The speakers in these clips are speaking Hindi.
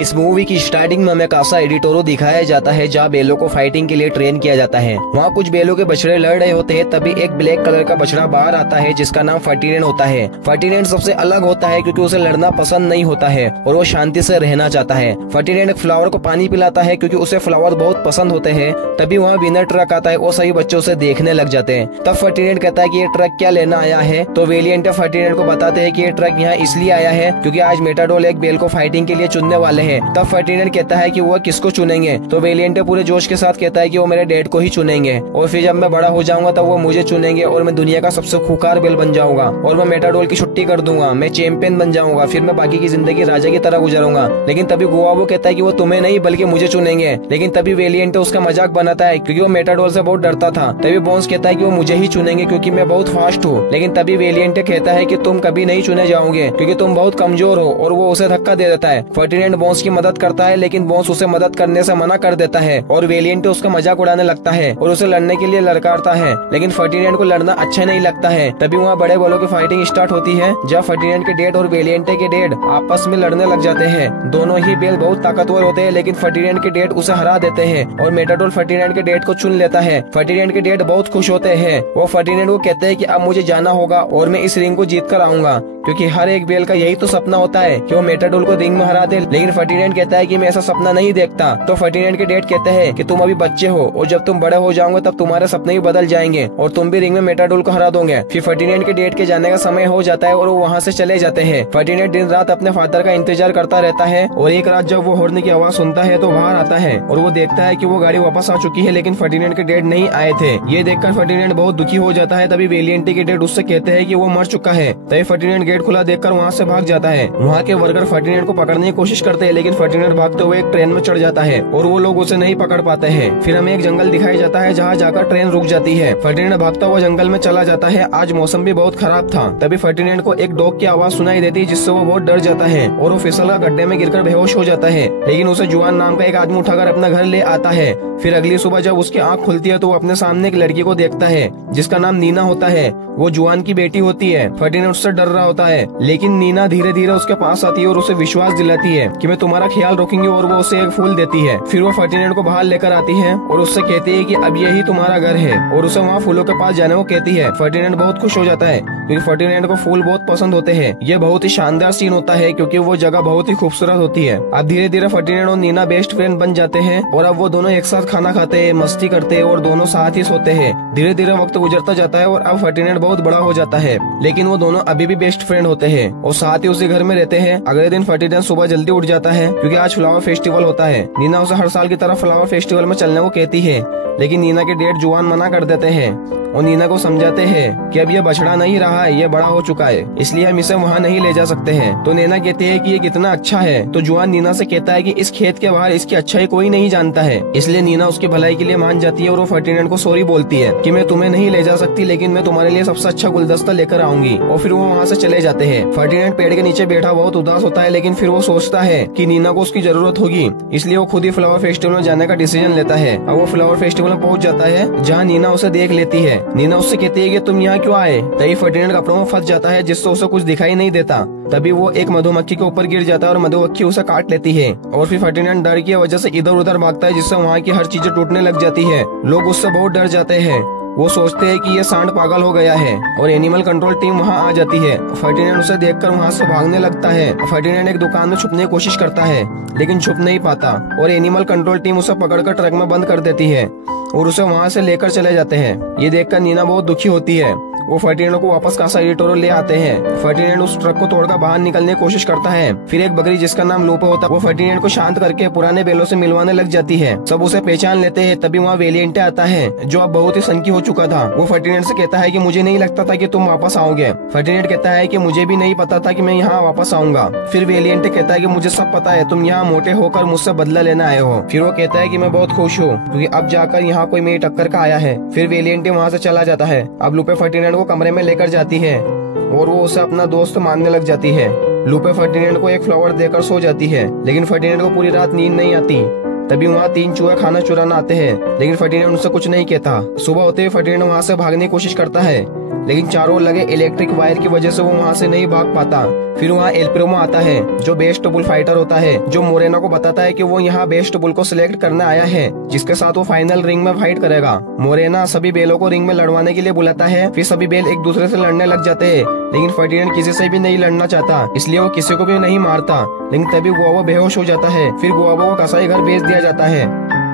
इस मूवी की स्टार्टिंग में हमें कासा एडिटोरो दिखाया जाता है जहाँ बेलों को फाइटिंग के लिए ट्रेन किया जाता है। वहाँ कुछ बेलों के बछड़े लड़ रहे होते हैं, तभी एक ब्लैक कलर का बछड़ा बाहर आता है जिसका नाम फर्टिनेंट होता है। फर्टिनेंट सबसे अलग होता है क्योंकि उसे लड़ना पसंद नहीं होता है और वो शांति से रहना चाहता है। फर्टिनेंट एक फ्लावर को पानी पिलाता है क्योंकि उसे फ्लावर बहुत पसंद होते हैं। तभी वहाँ विनर ट्रक आता है और सभी बच्चों से देखने लग जाते हैं। तब फर्टिनेंट कहता है कि ये ट्रक क्या लेना आया है, तो वेलिएंट फर्टिनेंट को बताते हैं कि ये ट्रक यहाँ इसलिए आया है क्योंकि आज मेटाडोल एक बेल को फाइटिंग के लिए चुनने वाले हैं। तब फर्टिनेंट कहता है कि वो किसको चुनेंगे, तो वेलिएंट पूरे जोश के साथ कहता है कि वो मेरे डैड को ही चुनेंगे और फिर जब मैं बड़ा हो जाऊंगा तब वो मुझे चुनेंगे और मैं दुनिया का सबसे खूंखार बेल बन जाऊंगा और मैं मेटाडोल की छुट्टी कर दूंगा, मैं चैंपियन बन जाऊंगा, फिर मैं बाकी की जिंदगी राजा की तरह गुजारूंगा। लेकिन तभी गुआवो कहता है कि वो तुम्हें नहीं बल्कि मुझे चुनेंगे। लेकिन तभी वेलिएंट उसका मजाक बनाता है क्योंकि वो मेटाडोल से बहुत डरता था। तभी बोन्स कहता है कि वो मुझे ही चुनेंगे क्योंकि मैं बहुत फास्ट हूँ। लेकिन तभी वेलिएंट कहता है कि तुम कभी नहीं चुने जाओगे क्योंकि तुम बहुत कमजोर हो और वो उसे धक्का दे देता है। फर्टिनेंट बोन्स की मदद करता है लेकिन बोन्स उसे मदद करने से मना कर देता है और वेलिएंट उसका मजाक उड़ाने लगता है और उसे लड़ने के लिए ललकारता है। लेकिन फर्टिनेंट को लड़ना अच्छा नहीं लगता है। तभी वहाँ बड़े बलों की फाइटिंग स्टार्ट होती है जहाँ फर्टिनेंट के डैड और वेलिएंट के डैड आपस में लड़ने लग जाते हैं। दोनों ही बेल बहुत ताकतवर होते हैं लेकिन फर्टिनेंट के डैड उसे हरा देते हैं और मेटाडोल फर्टिनेंट के डैड को चुन लेता है। फर्टिनेंट के डैड बहुत खुश होते हैं। वो फर्टिनेंट को कहते हैं कि अब मुझे जाना होगा और मैं इस रिंग को जीत कर आऊंगा क्योंकि हर एक बेल का यही तो सपना होता है कि वो मेटाडोल को रिंग में हरा दे। लेकिन फर्टिनेंट कहता है कि मैं ऐसा सपना नहीं देखता। तो फर्टिनेंट के डैड कहते हैं कि तुम अभी बच्चे हो और जब तुम बड़े हो जाओगे तब तुम्हारे सपने ही बदल जाएंगे और तुम भी रिंग में मेटाडोल को हरा दोगे। फिर फर्टिनेंट के डैड के जाने का समय हो जाता है और वो वहाँ से चले जाते हैं। फर्टिनेंट दिन रात अपने फादर का इंतजार करता रहता है और एक रात जब वो हॉर्न की आवाज सुनता है तो बाहर आता है और वो देखता है कि वो गाड़ी वापस आ चुकी है लेकिन फर्टिनेंट के डैड नहीं आए थे। ये देखकर फर्टिनेंट बहुत दुखी हो जाता है। तभी वेलिएंट के डैड उससे कहते हैं कि वो मर चुका है। तभी फर्टिनेंट गेट खुला देखकर वहाँ से भाग जाता है। वहाँ के वर्कर फर्टिनेंट को पकड़ने की कोशिश करते हैं लेकिन फर्टिनेंट भागते हुए एक ट्रेन में चढ़ जाता है और वो लोग उसे नहीं पकड़ पाते हैं। फिर हमें एक जंगल दिखाई जाता है जहाँ जाकर ट्रेन रुक जाती है। फर्टिनेंट भागता हुआ जंगल में चला जाता है। आज मौसम भी बहुत खराब था। तभी फर्टिनेंट को एक डॉग की आवाज सुनाई देती है जिससे वो बहुत डर जाता है और वो फिसल कर गड्ढे में गिरकर बेहोश हो जाता है। लेकिन उसे जुआन नाम का एक आदमी उठाकर अपना घर ले आता है। फिर अगली सुबह जब उसकी आंख खुलती है तो वो अपने सामने एक लड़की को देखता है जिसका नाम नीना होता है। वो जुआन की बेटी होती है। फर्टिनेंट उससे डर रहा होता है लेकिन नीना धीरे धीरे उसके पास आती है और उसे विश्वास दिलाती है कि मैं तुम्हारा ख्याल रखूंगी और वो उसे एक फूल देती है। फिर वो फर्टिनेंट को बाहर लेकर आती है और उससे कहती है कि अब यही तुम्हारा घर है और उसे वहाँ फूलों के पास जाने को कहती है। फर्टिनेंट बहुत खुश हो जाता है क्योंकि फर्टिनेंट को फूल बहुत पसंद होते हैं। ये बहुत ही शानदार सीन होता है क्योंकि वो जगह बहुत ही खूबसूरत होती है। अब धीरे धीरे फर्टिनेंट और नीना बेस्ट फ्रेंड बन जाते हैं और अब वो दोनों एक साथ खाना खाते हैं, मस्ती करते हैं और दोनों साथ ही सोते हैं। धीरे धीरे वक्त गुजरता जाता है और अब फर्टिनेंट बहुत बड़ा हो जाता है लेकिन वो दोनों अभी भी बेस्ट फ्रेंड होते हैं और साथ ही उसी घर में रहते हैं। अगले दिन फर्टिनेंट सुबह जल्दी उठ जाता है क्योंकि आज फ्लावर फेस्टिवल होता है। नीना उसे हर साल की तरह फ्लावर फेस्टिवल में चलने को कहती है लेकिन नीना के डैड जुआन मना कर देते हैं और नीना को समझाते हैं कि अब ये बछड़ा नहीं रहा है, ये बड़ा हो चुका है, इसलिए हम इसे वहाँ नहीं ले जा सकते हैं। तो नीना कहती है कि ये कितना अच्छा है। तो जुआन नीना से कहता है कि इस खेत के बाहर इसकी अच्छाई कोई नहीं जानता है। इसलिए नीना उसकी भलाई के लिए मान जाती है और वो फर्टिनेंट को सॉरी बोलती है कि मैं तुम्हें नहीं ले जा सकती लेकिन मैं तुम्हारे लिए सबसे अच्छा गुलदस्ता लेकर आऊंगी। और फिर वो वहाँ से चले जाते हैं। फर्टिनेंट पेड़ के नीचे बैठा बहुत उदास होता है लेकिन फिर वो सोचता है कि नीना को उसकी जरूरत होगी, इसलिए वो खुद ही फ्लावर फेस्टिवल में जाने का डिसीजन लेता है। अब वो फ्लावर फेस्टिवल में पहुंच जाता है जहाँ नीना उसे देख लेती है। नीना उससे कहती है कि तुम यहाँ क्यों आए। तभी फर्टिनेंट कपड़ों में फंस जाता है जिससे उसे कुछ दिखाई नहीं देता। तभी वो एक मधुमक्खी के ऊपर गिर जाता है और मधुमक्खी उसे काट लेती है और फिर फर्टिनेंट डर की वजह से इधर उधर भागता है जिससे वहाँ की हर चीजें टूटने लग जाती है। लोग उससे बहुत डर जाते हैं। वो सोचते हैं कि ये सांड पागल हो गया है और एनिमल कंट्रोल टीम वहाँ आ जाती है। फर्टिनेंट उसे देखकर वहाँ से भागने लगता है। फर्टिनेंट एक दुकान में छुपने की कोशिश करता है लेकिन छुप नहीं पाता और एनिमल कंट्रोल टीम उसे पकड़कर ट्रक में बंद कर देती है और उसे वहाँ से लेकर चले जाते हैं। ये देखकर नीना बहुत दुखी होती है। वो फर्टिनेंट को वापस कासा एडिटोरो ले आते हैं। फर्टिनेंट उस ट्रक को तोड़कर बाहर निकलने की कोशिश करता है। फिर एक बकरी जिसका नाम लूपो होता है वो फर्टिनेंट को शांत करके पुराने बेलों से मिलवाने लग जाती है। सब उसे पहचान लेते हैं। तभी वहाँ वेलिएंट आता है जो अब बहुत ही सनकी हो चुका था। वो फर्टिनेंट से कहता है कि मुझे नहीं लगता था कि तुम वापस आओगे। फर्टिनेंट कहता है कि मुझे भी नहीं पता था कि मैं यहाँ वापस आऊंगा। फिर वेलिएंट कहता है कि मुझे सब पता है, तुम यहाँ मोटे होकर मुझसे बदला लेना आए हो। फिर वो कहता है कि मैं बहुत खुश हूँ क्योंकि अब जाकर यहाँ कोई मेरी टक्कर का आया है। फिर वेलिएंट वहाँ से चला जाता है। अब लूपे फर्टिनेंट को कमरे में लेकर जाती है और वो उसे अपना दोस्त मानने लग जाती है। लूपे फर्टिनेंट को एक फ्लावर देकर सो जाती है लेकिन फर्टिनेंट को पूरी रात नींद नहीं आती। तभी वहाँ 3 चूहे खाना चुराना आते हैं लेकिन फर्टिनेंट उनसे कुछ नहीं कहता। सुबह होते ही फर्टिनेंट वहाँ से भागने की कोशिश करता है लेकिन चारों लगे इलेक्ट्रिक वायर की वजह से वो वहाँ से नहीं भाग पाता। फिर वहाँ एल प्रीमो आता है जो बेस्ट बुल फाइटर होता है, जो मोरेना को बताता है कि वो यहाँ बेस्ट बुल को सिलेक्ट करने आया है जिसके साथ वो फाइनल रिंग में फाइट करेगा। मोरेना सभी बेलों को रिंग में लड़वाने के लिए बुलाता है। फिर सभी बेल एक दूसरे से लड़ने लग जाते हैं, लेकिन फर्टिनेंट किसी से भी नहीं लड़ना चाहता, इसलिए वो किसी को भी नहीं मारता। लेकिन तभी गुआबो बेहोश हो जाता है। फिर गुआबो को कसाई घर भेज दिया जाता है,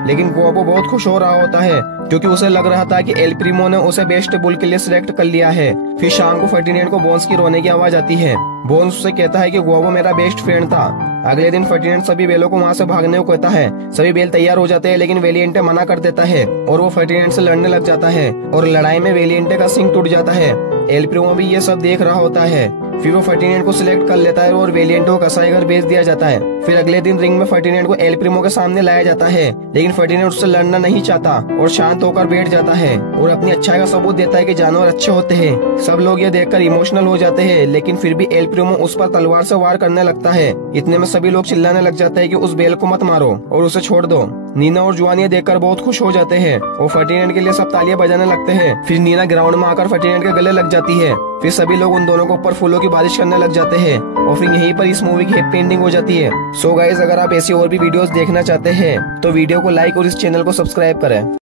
लेकिन गुआबो बहुत खुश हो रहा होता है क्योंकि उसे लग रहा था कि एल प्रीमो ने उसे बेस्ट बुल के लिए सिलेक्ट कर लिया है। फिर शाम को फर्टिनेंट को बोन्स की रोने की आवाज आती है। बोन्स उसे कहता है कि गुआबो मेरा बेस्ट फ्रेंड था। अगले दिन फर्टिनेंट सभी बेलों को वहाँ से भागने को कहता है। सभी बेल तैयार हो जाते हैं, लेकिन वेलिएंटे मना कर देता है और वो फर्टिनेंट से लड़ने लग जाता है और लड़ाई में वेलिएंटे का सिंग टूट जाता है। एल प्रीमो भी ये सब देख रहा होता है। फिर वो फर्टिनेंट को सिलेक्ट कर लेता है और वेलिएंटे को कसाई घर भेज दिया जाता है। फिर अगले दिन रिंग में फर्टिनेंट को एल प्रीमो के सामने लाया जाता है, लेकिन फर्टिनेंट उससे लड़ना नहीं चाहता और शांत होकर बैठ जाता है और अपनी अच्छाई का सबूत देता है कि जानवर अच्छे होते हैं। सब लोग ये देखकर इमोशनल हो जाते हैं, लेकिन फिर भी एल प्रीमो उस पर तलवार से वार करने लगता है। इतने में सभी लोग चिल्लाने लग जाते हैं कि उस बेल को मत मारो और उसे छोड़ दो। नीना और जुआन ये देखकर बहुत खुश हो जाते हैं और फर्टिनेंट के लिए सब तालियां बजाने लगते हैं। फिर नीना ग्राउंड में आकर फर्टिनेंट के गले लग जाती है। फिर सभी लोग उन दोनों के ऊपर फूलों की बारिश करने लग जाते हैं और फिर यहीं पर इस मूवी की हैप्पी एंडिंग हो जाती है। सो गाइस, अगर आप ऐसी और भी वीडियोस देखना चाहते हैं तो वीडियो को लाइक और इस चैनल को सब्सक्राइब करें।